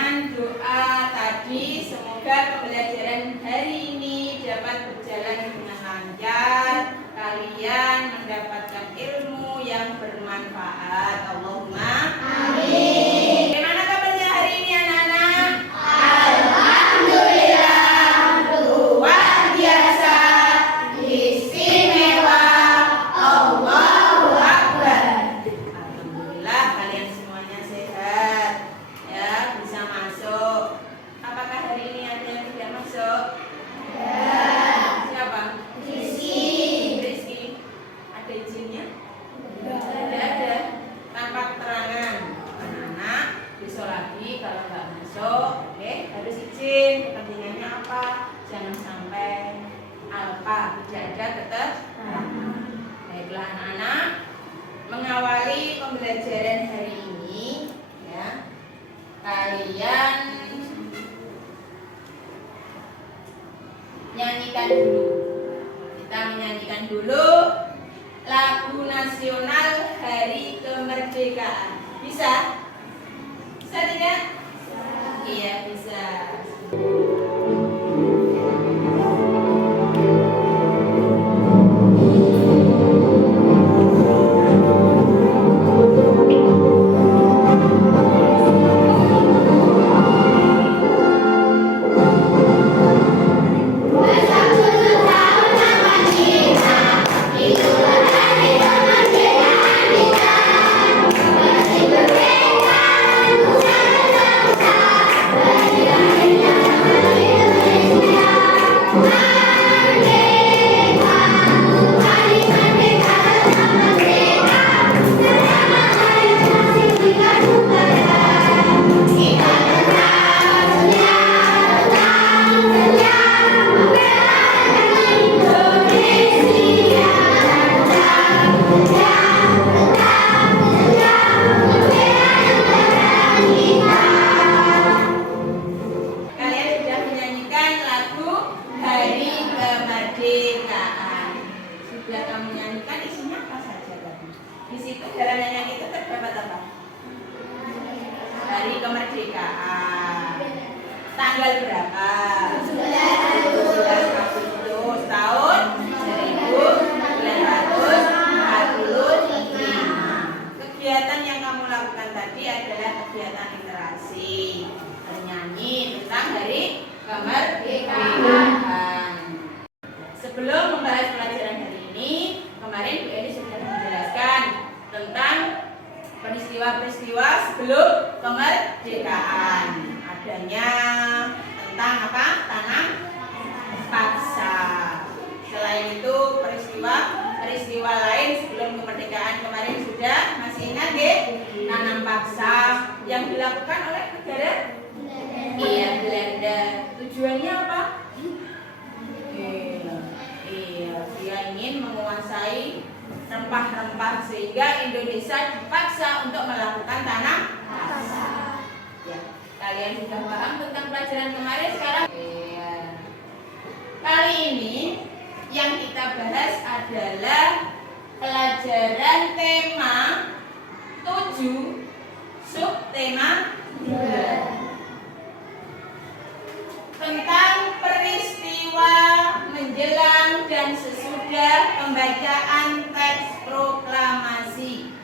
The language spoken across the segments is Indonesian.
dengan doa tadi, semoga pembelajaran hari ini dapat berjalan dengan lancar, kalian mendapatkan ilmu yang bermanfaat. Allahumma amin. Bagaimana kabarnya hari ini anak-anak? Alhamdulillah, luar biasa, istimewa, Allahu Akbar. Alhamdulillah kalian semuanya sehat ya, bisa masuk. Apakah hari ini ada yang tidak masuk? Siapa? Rizky. Ada izinnya? Tidak ada. Tanpa keterangan. Anak-anak besok lagi kalau nggak masuk, oke, harus izin. Kepentingannya apa? Jangan sampai alpa, tidak ada tetap. Baiklah anak-anak, mengawali pembelajaran hari ini ya, kalian nyanyikan dulu. Kita menyanyikan dulu lagu nasional Hari Kemerdekaan. Bisa? Bisa tidak? Iya bisa. Tanggal berapa? 17 Agustus tahun 1945. Kegiatan yang kamu lakukan tadi adalah kegiatan interaksi, bernyanyi tentang Hari Kemerdekaan. Sebelum membahas pelajaran hari ini, kemarin Bu Edi sudah menjelaskan tentang peristiwa-peristiwa sebelum kemerdekaan. Adanya tentang apa? Tanam paksa. Selain itu peristiwa lain sebelum kemerdekaan kemarin sudah masih ingat ya? Tanam paksa yang dilakukan oleh negara Belanda. Tujuannya apa? Dia ingin menguasai rempah-rempah sehingga Indonesia dipaksa untuk melakukan tanam paksa. Kalian sudah paham tentang pelajaran kemarin sekarang? Kali ini yang kita bahas adalah pelajaran tema 7, subtema 2. Tentang peristiwa menjelang dan sesudah pembacaan teks proklamasi.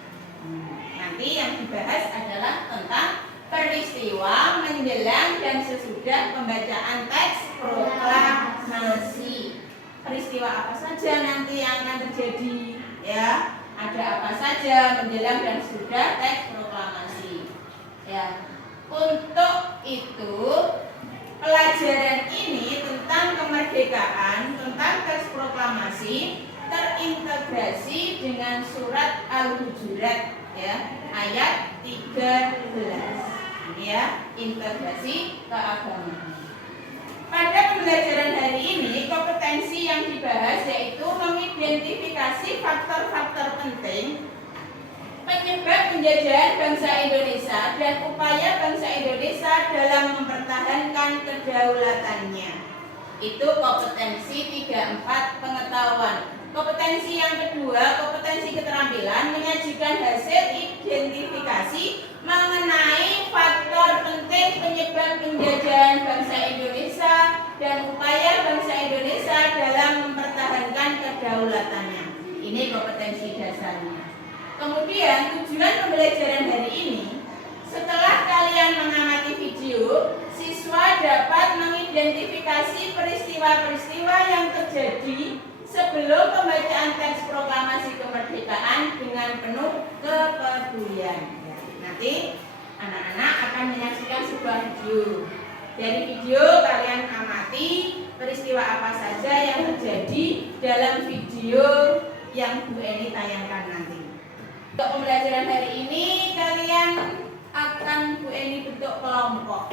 Nanti yang dibahas adalah tentang peristiwa menjelang dan sesudah pembacaan teks proklamasi. Peristiwa apa saja nanti yang akan terjadi ya? Ada apa saja menjelang dan sesudah teks proklamasi. Ya. Untuk itu pelajaran ini tentang kemerdekaan, tentang teks proklamasi terintegrasi dengan surat Al-Hujurat ya, ayat 13. Ya, integrasi keagamaan. Pada pembelajaran hari ini, kompetensi yang dibahas yaitu mengidentifikasi faktor-faktor penting penyebab penjajahan bangsa Indonesia dan upaya bangsa Indonesia dalam mempertahankan kedaulatannya. Itu kompetensi 34 pengetahuan. Kompetensi yang kedua, kompetensi keterampilan, menyajikan hasil identifikasi mengenai faktor penting penyebab penjajahan bangsa Indonesia dan upaya bangsa Indonesia dalam mempertahankan kedaulatannya. Ini kompetensi dasarnya. Kemudian tujuan pembelajaran hari ini, setelah kalian mengamati video, siswa dapat mengidentifikasi peristiwa-peristiwa yang terjadi sebelum pembacaan teks proklamasi kemerdekaan dengan penuh kepedulian. Nanti anak-anak akan menyaksikan sebuah video. Dari video kalian amati peristiwa apa saja yang terjadi dalam video yang Bu Eni tayangkan nanti. Untuk pembelajaran hari ini kalian akan Bu Eni bentuk kelompok.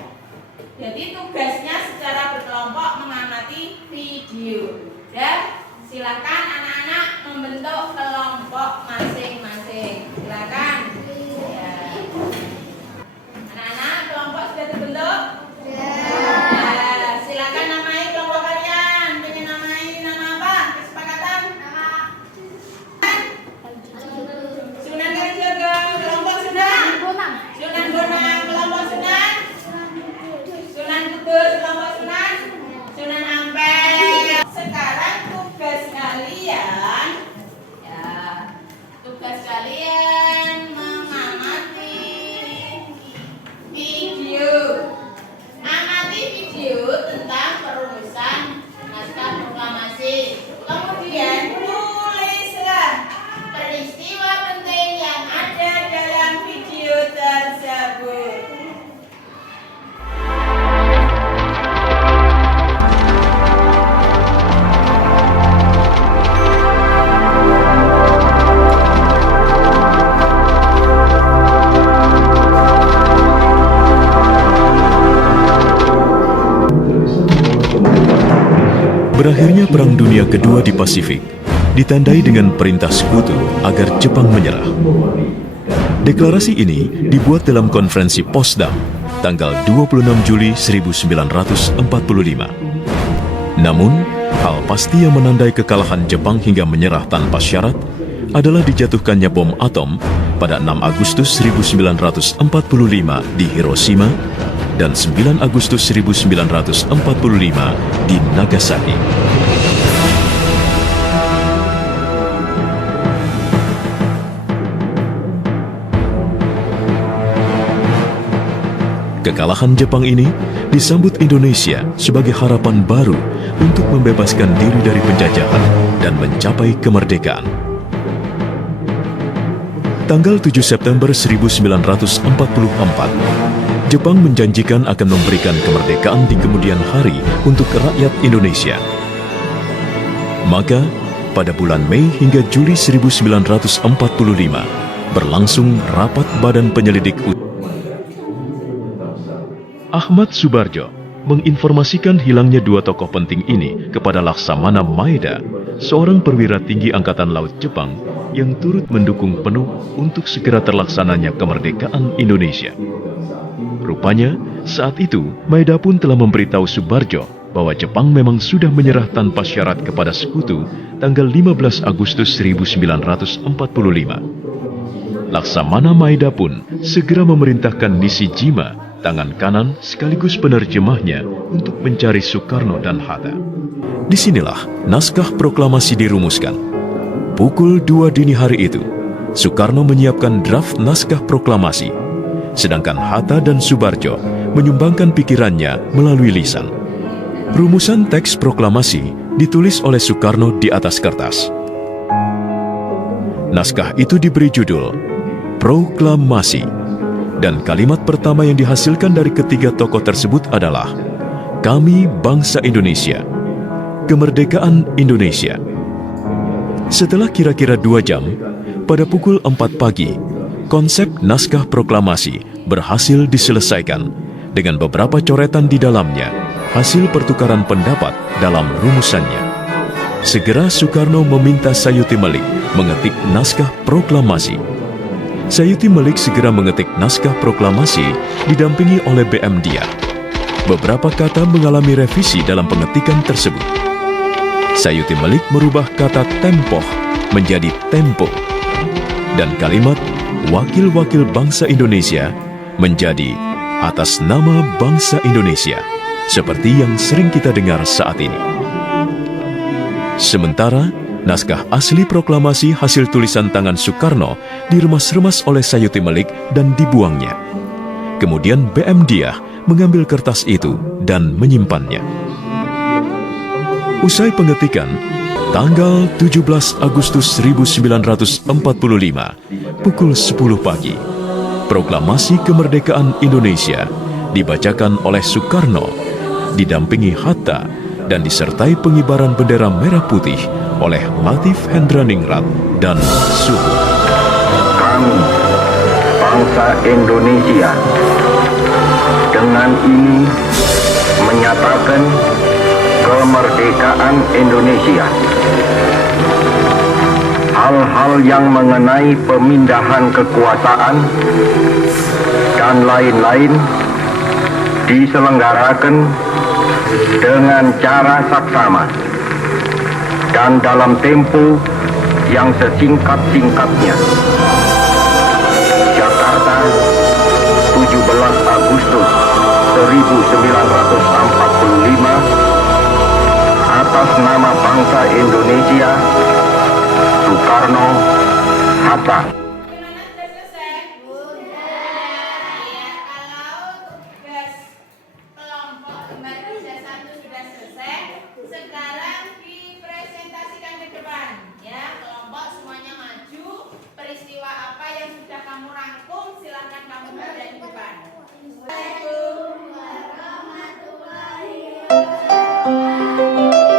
Jadi tugasnya secara berkelompok mengamati video. Ya, silakan anak-anak membentuk kelompok masing-masing. Silakan. Ya. Anak-anak kelompok sudah terbentuk? Ya. Silakan namai kelompok kalian. Pengen namai nama apa? Kesepakatan? Sunan Kalijaga, kelompok Sunan. Sunan Bonang, kelompok Sunan. Sunan Kudus, kelompok Sunan. Sunan Ampel. Sekarang tugas kalian, ya, tugas kalian mengamati video. Amati video tentang perumusan naskah proklamasi. Kemudian tulislah peristiwa penting yang ada dalam video tersebut. Berakhirnya Perang Dunia Kedua di Pasifik ditandai dengan perintah Sekutu agar Jepang menyerah. Deklarasi ini dibuat dalam konferensi Potsdam tanggal 26 Juli 1945. Namun, hal pasti yang menandai kekalahan Jepang hingga menyerah tanpa syarat adalah dijatuhkannya bom atom pada 6 Agustus 1945 di Hiroshima dan 9 Agustus 1945 di Nagasaki. Kekalahan Jepang ini disambut Indonesia sebagai harapan baru untuk membebaskan diri dari penjajahan dan mencapai kemerdekaan. Tanggal 7 September 1944, Jepang menjanjikan akan memberikan kemerdekaan di kemudian hari untuk rakyat Indonesia. Maka, pada bulan Mei hingga Juli 1945, berlangsung rapat Badan Penyelidik Ahmad Subarjo menginformasikan hilangnya dua tokoh penting ini kepada Laksamana Maeda, seorang perwira tinggi Angkatan Laut Jepang yang turut mendukung penuh untuk segera terlaksananya kemerdekaan Indonesia. Rupanya, saat itu, Maeda pun telah memberitahu Subarjo bahwa Jepang memang sudah menyerah tanpa syarat kepada Sekutu tanggal 15 Agustus 1945. Laksamana Maeda pun segera memerintahkan Nishijima, tangan kanan sekaligus penerjemahnya, untuk mencari Soekarno dan Hatta. Disinilah naskah proklamasi dirumuskan. Pukul 2 dini hari itu, Soekarno menyiapkan draft naskah proklamasi, sedangkan Hatta dan Subarjo menyumbangkan pikirannya melalui lisan. Rumusan teks proklamasi ditulis oleh Soekarno di atas kertas. Naskah itu diberi judul Proklamasi, dan kalimat pertama yang dihasilkan dari ketiga tokoh tersebut adalah "Kami bangsa Indonesia, kemerdekaan Indonesia." Setelah kira-kira 2 jam, pada pukul 4 pagi, konsep naskah proklamasi berhasil diselesaikan dengan beberapa coretan di dalamnya, hasil pertukaran pendapat dalam rumusannya. Segera Soekarno meminta Sayuti Melik mengetik naskah proklamasi. Sayuti Melik segera mengetik naskah proklamasi didampingi oleh BM Dia. Beberapa kata mengalami revisi dalam pengetikan tersebut. Sayuti Melik merubah kata tempoh menjadi tempo, dan kalimat wakil-wakil bangsa Indonesia menjadi atas nama bangsa Indonesia, seperti yang sering kita dengar saat ini. Sementara, naskah asli proklamasi hasil tulisan tangan Soekarno diremas-remas oleh Sayuti Melik dan dibuangnya. Kemudian BM Diah mengambil kertas itu dan menyimpannya. Usai pengetikan, tanggal 17 Agustus 1945, pukul 10 pagi, Proklamasi Kemerdekaan Indonesia dibacakan oleh Soekarno, didampingi Hatta, dan disertai pengibaran bendera merah putih oleh Latif Hendraningrat dan Suhut. Kami, bangsa Indonesia, dengan ini menyatakan kemerdekaan Indonesia. Hal-hal yang mengenai pemindahan kekuasaan dan lain-lain diselenggarakan dengan cara saksama dan dalam tempo yang sesingkat-singkatnya. Jakarta, 17 Agustus 1945, atas nama bangsa Indonesia, Soekarno, Hatta. Gimana, sudah selesai? Ya, kalau tugas kelompok kembar kerja 1 sudah selesai, sekarang dipresentasikan ke depan. Ya, kelompok semuanya maju. Peristiwa apa yang sudah kamu rangkum, silakan kamu baca di depan. Assalamualaikum warahmatullahi wabarakatuh.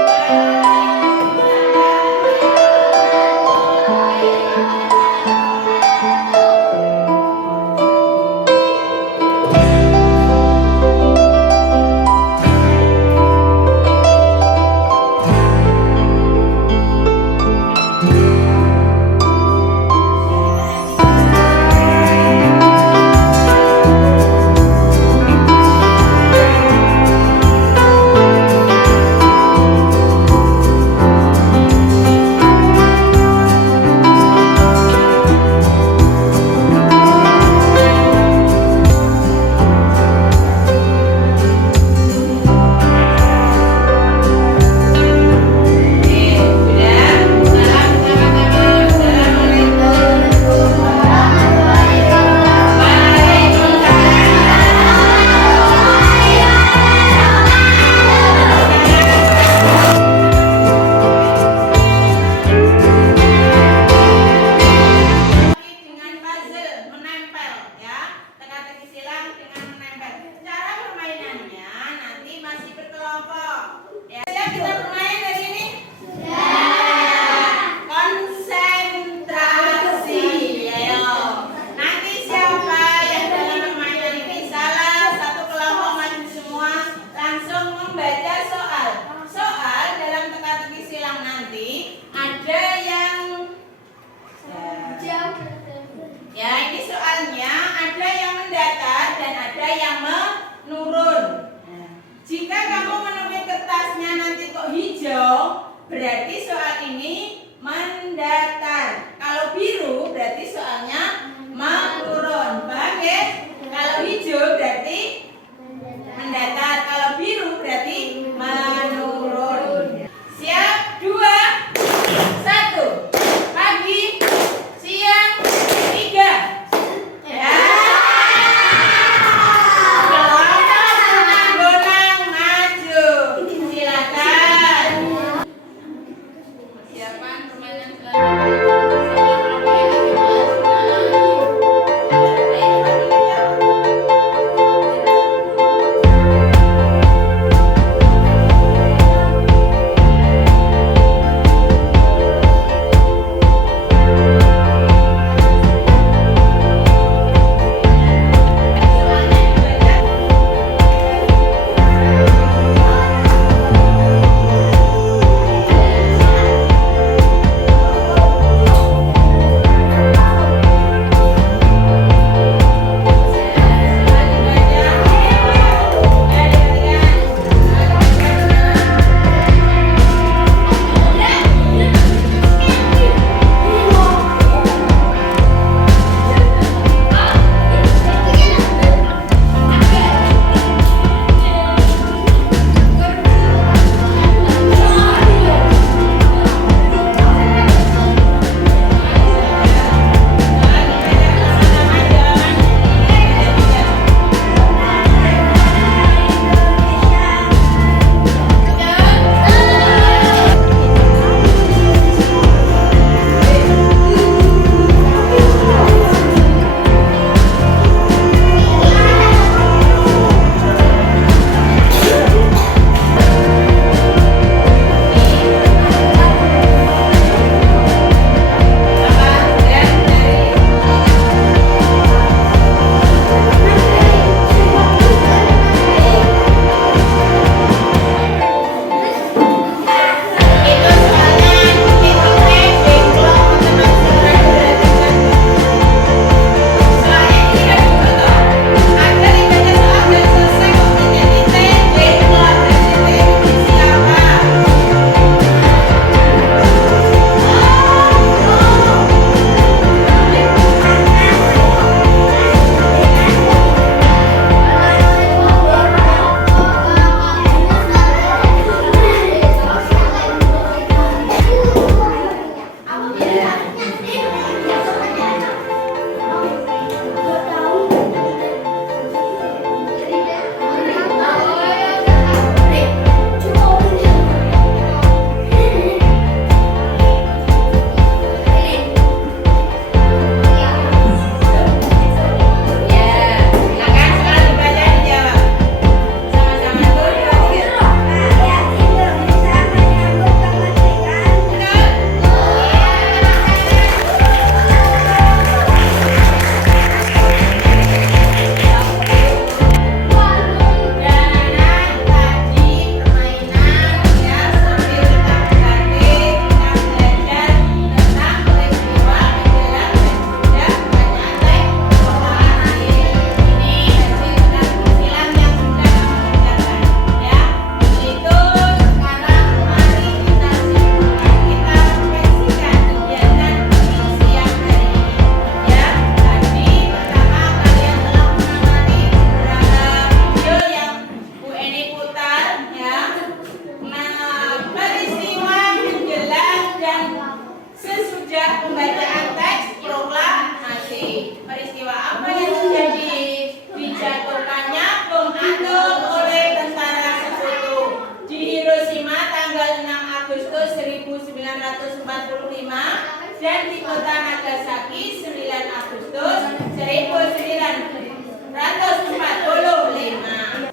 dan di kota Nagasaki 9 Agustus 1945.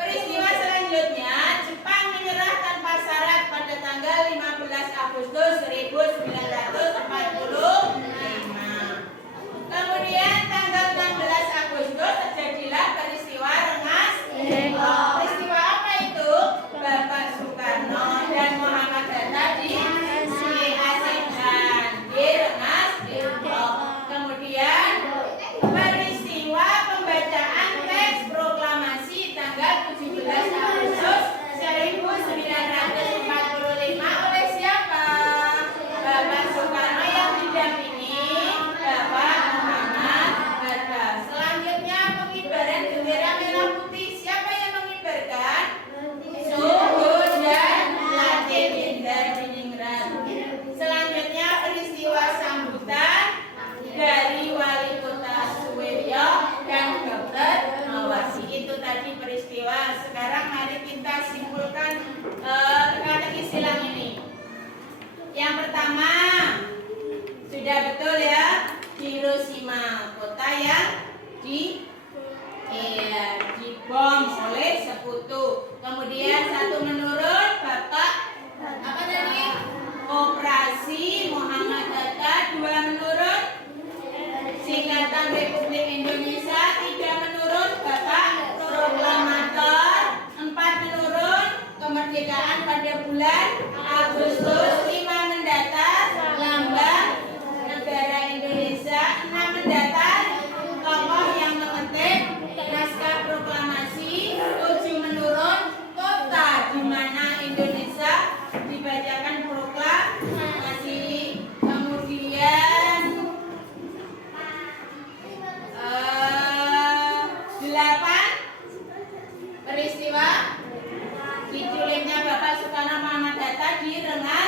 Peristiwa selanjutnya, Jepang menyerah tanpa syarat pada tanggal 15 Agustus 1945. Kemudian tanggal 16 Agustus terjadilah peristiwa Rengas Dengklok. Peristiwa apa itu? Bapak Soekarno dan Muhammad Hatta diasingkan di Rengas Dengklok. Kemudian peristiwa pembacaan teks proklamasi tanggal 17 Agustus 1945 oleh siapa? Bapak Soekarno yang didampingi Bapak Muhammad Hatta. Selanjutnya pengibaran bendera merah putih. Siapa yang mengibarkan? Suhu dan Latin Diningrat. Selanjutnya peristiwa sambutan dari Wali Kota Suwiryo dan Dr. Mawasi. Itu tadi peristiwa. Sekarang mari kita simpulkan teka-teki silang ini. Yang pertama, sudah betul ya, Hiroshima, kota yang dibom oleh sekutu. Kemudian satu menurun Bapak apa tadi? Operasi Muhammad Hatta. Dua menurun Singkatan Republik Indonesia. Tiga menurun Bapak Proklamator. Empat menurun kemerdekaan pada bulan Agustus. Lima mendatar lambang negara Indonesia. Enam mendatar tokoh yang mengetik naskah proklamasi. Tujuh menurun kota di mana Indonesia dibacakan proklamasi. Kemudian 8 peristiwa diculiknya Bapak Soekarno Muhammad Hatta di Rengas